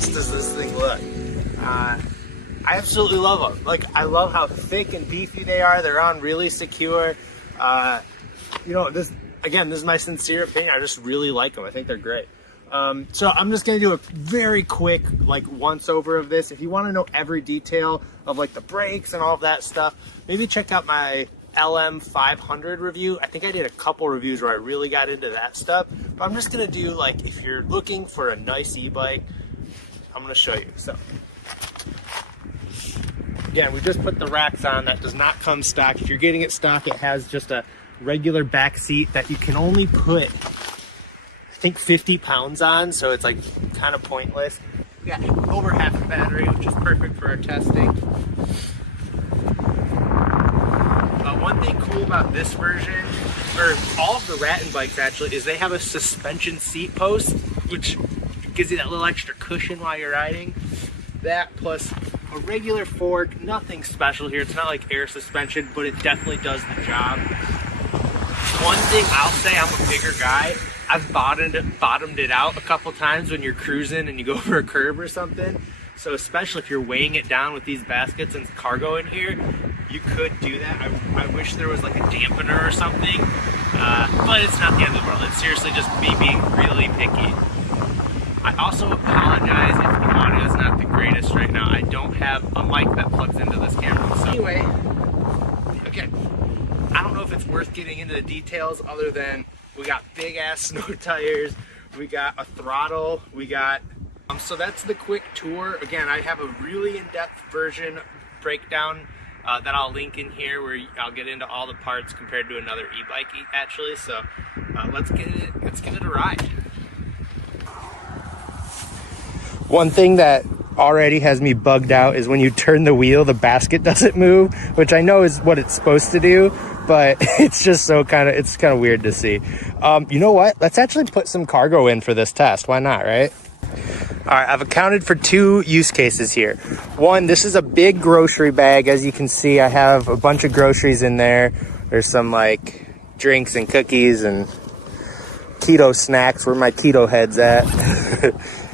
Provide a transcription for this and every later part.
badass does this thing look? I absolutely love them. Like, I love how thick and beefy they are. They're on really secure. You know, this is my sincere opinion. I just really like them. I think they're great. So I'm just going to do a very quick, like, once over of this. If you want to know every detail of, like, the brakes and all of that stuff, maybe check out my LM500 review. I think I did a couple reviews where I really got into that stuff. But I'm just going to do, like, if you're looking for a nice e-bike, I'm going to show you. So, again, we just put the racks on. That does not come stock. If you're getting it stock, it has just a regular back seat that you can only put, I think, 50 pounds on, so it's like kind of pointless. We got over half the battery, which is perfect for our testing. One thing cool about this version, or all of the Rattan bikes actually, is they have a suspension seat post, which gives you that little extra cushion while you're riding. That plus a regular fork, nothing special here. It's not like air suspension, but it definitely does the job. One thing I'll say, I'm a bigger guy. I've bottomed it out a couple times when you're cruising and you go over a curb or something. So especially if you're weighing it down with these baskets and cargo in here, you could do that. I wish there was like a dampener or something, but it's not the end of the world. It's seriously just me being really picky. I also apologize if the audio is not the greatest right now. I don't have a mic that plugs into this camera. So anyway, again, I don't know if it's worth getting into the details other than we got big ass snow tires, we got a throttle, we got, so that's the quick tour. Again, I have a really in-depth version breakdown that I'll link in here where I'll get into all the parts compared to another e-bike actually. So let's give it a ride. One thing that already has me bugged out is when you turn the wheel, the basket doesn't move, which I know is what it's supposed to do, but it's just so it's kind of weird to see. You know what? Let's actually put some cargo in for this test. Why not, right? All right, I've accounted for two use cases here. One, this is a big grocery bag. As you can see, I have a bunch of groceries in there. There's some like drinks and cookies and keto snacks, where my keto head's at.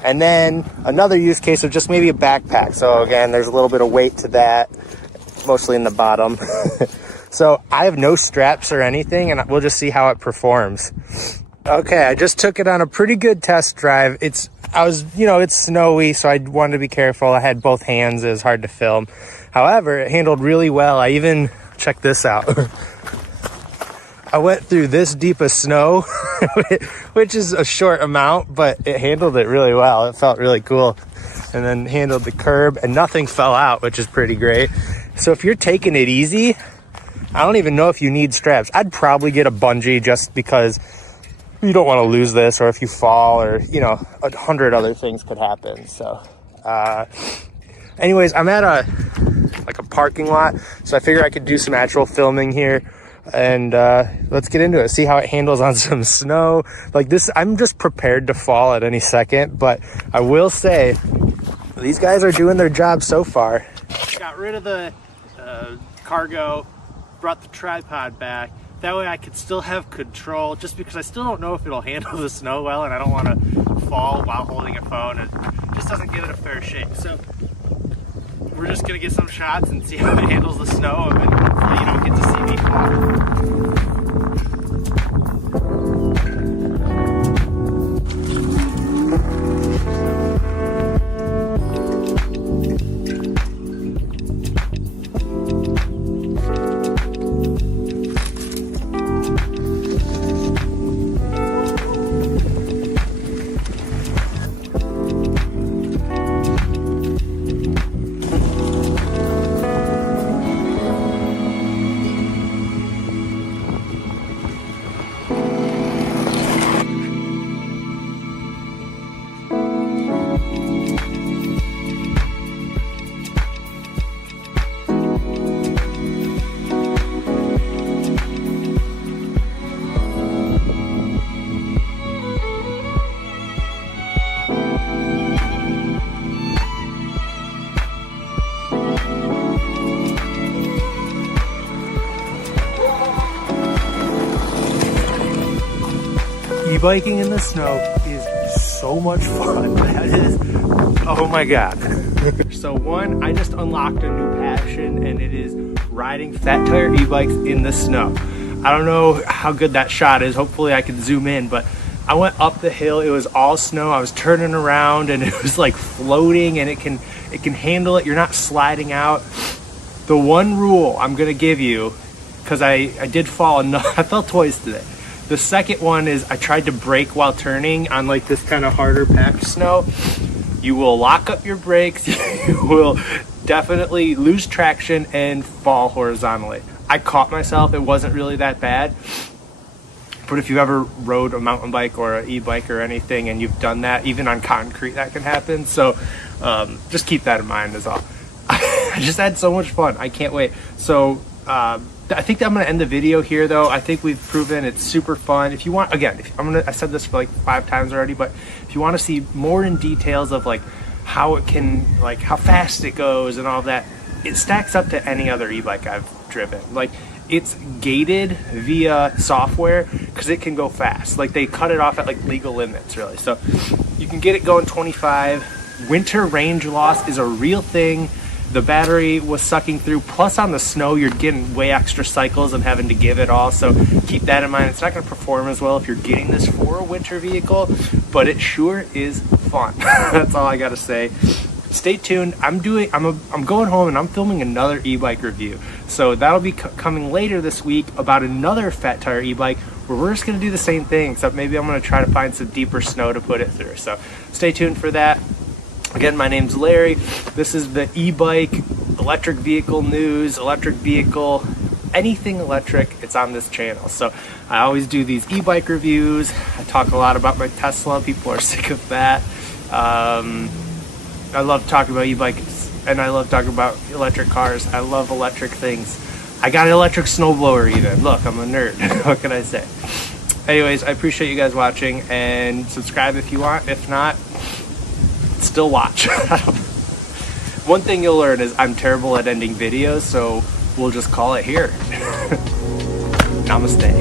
And then another use case of just maybe a backpack. So again, there's a little bit of weight to that, mostly in the bottom. So I have no straps or anything, and we'll just see how it performs. Okay, I just took it on a pretty good test drive. It's snowy, so I wanted to be careful. I had both hands. It was hard to film. However, it handled really well. I even, check this out. I went through this deep of snow, which is a short amount, but it handled it really well. It felt really cool. And then handled the curb, and nothing fell out, which is pretty great. So if you're taking it easy, I don't even know if you need straps. I'd probably get a bungee just because you don't want to lose this, or if you fall, or, you know, 100 other things could happen. So, anyways, I'm at a parking lot, so I figure I could do some actual filming here. And let's get into it, see how it handles on some snow like this. I'm just prepared to fall at any second, but I will say these guys are doing their job so far. Got rid of the cargo, brought the tripod back. That way I could still have control, just because I still don't know if it'll handle the snow well, and I don't want to fall while holding a phone. It just doesn't give it a fair shake. So we're just gonna get some shots and see how it handles the snow, and hopefully you don't get to see me fall. E-biking in the snow is so much fun. That is, oh my God. So one, I just unlocked a new passion, and it is riding fat tire e-bikes in the snow. I don't know how good that shot is. Hopefully I can zoom in, but I went up the hill. It was all snow. I was turning around and it was like floating, and it can handle it. You're not sliding out. The one rule I'm gonna give you, because I did fall enough, I fell twice today. The second one is I tried to brake while turning on like this kind of harder packed snow. You will lock up your brakes. You will definitely lose traction and fall horizontally. I caught myself. It wasn't really that bad. But if you ever rode a mountain bike or an e-bike or anything and you've done that, even on concrete, that can happen. So just keep that in mind is all. I just had so much fun. I can't wait. So I think that I'm gonna end the video here though. I think we've proven it's super fun. If you want, again, I said this for like 5 times already, but if you want to see more in details of like how it can, like how fast it goes and all that, it stacks up to any other e-bike I've driven. Like it's gated via software because it can go fast. Like they cut it off at like legal limits really. So you can get it going 25. Winter range loss is a real thing. The battery was sucking through, plus on the snow you're getting way extra cycles and having to give it all, so keep that in mind. It's not going to perform as well if you're getting this for a winter vehicle, but it sure is fun. That's all I gotta say. Stay tuned. I'm going home and I'm filming another e-bike review, so that'll be coming later this week about another fat tire e-bike where we're just going to do the same thing, except maybe I'm going to try to find some deeper snow to put it through. So stay tuned for that. Again, my name's Larry. This is the e-bike, electric vehicle news, electric vehicle, anything electric, it's on this channel. So I always do these e-bike reviews. I talk a lot about my Tesla. People are sick of that. I love talking about e-bikes, and I love talking about electric cars. I love electric things. I got an electric snowblower even. Look, I'm a nerd. What can I say? Anyways, I appreciate you guys watching, and subscribe if you want. If not, still watch. One thing you'll learn is I'm terrible at ending videos, so we'll just call it here. Namaste.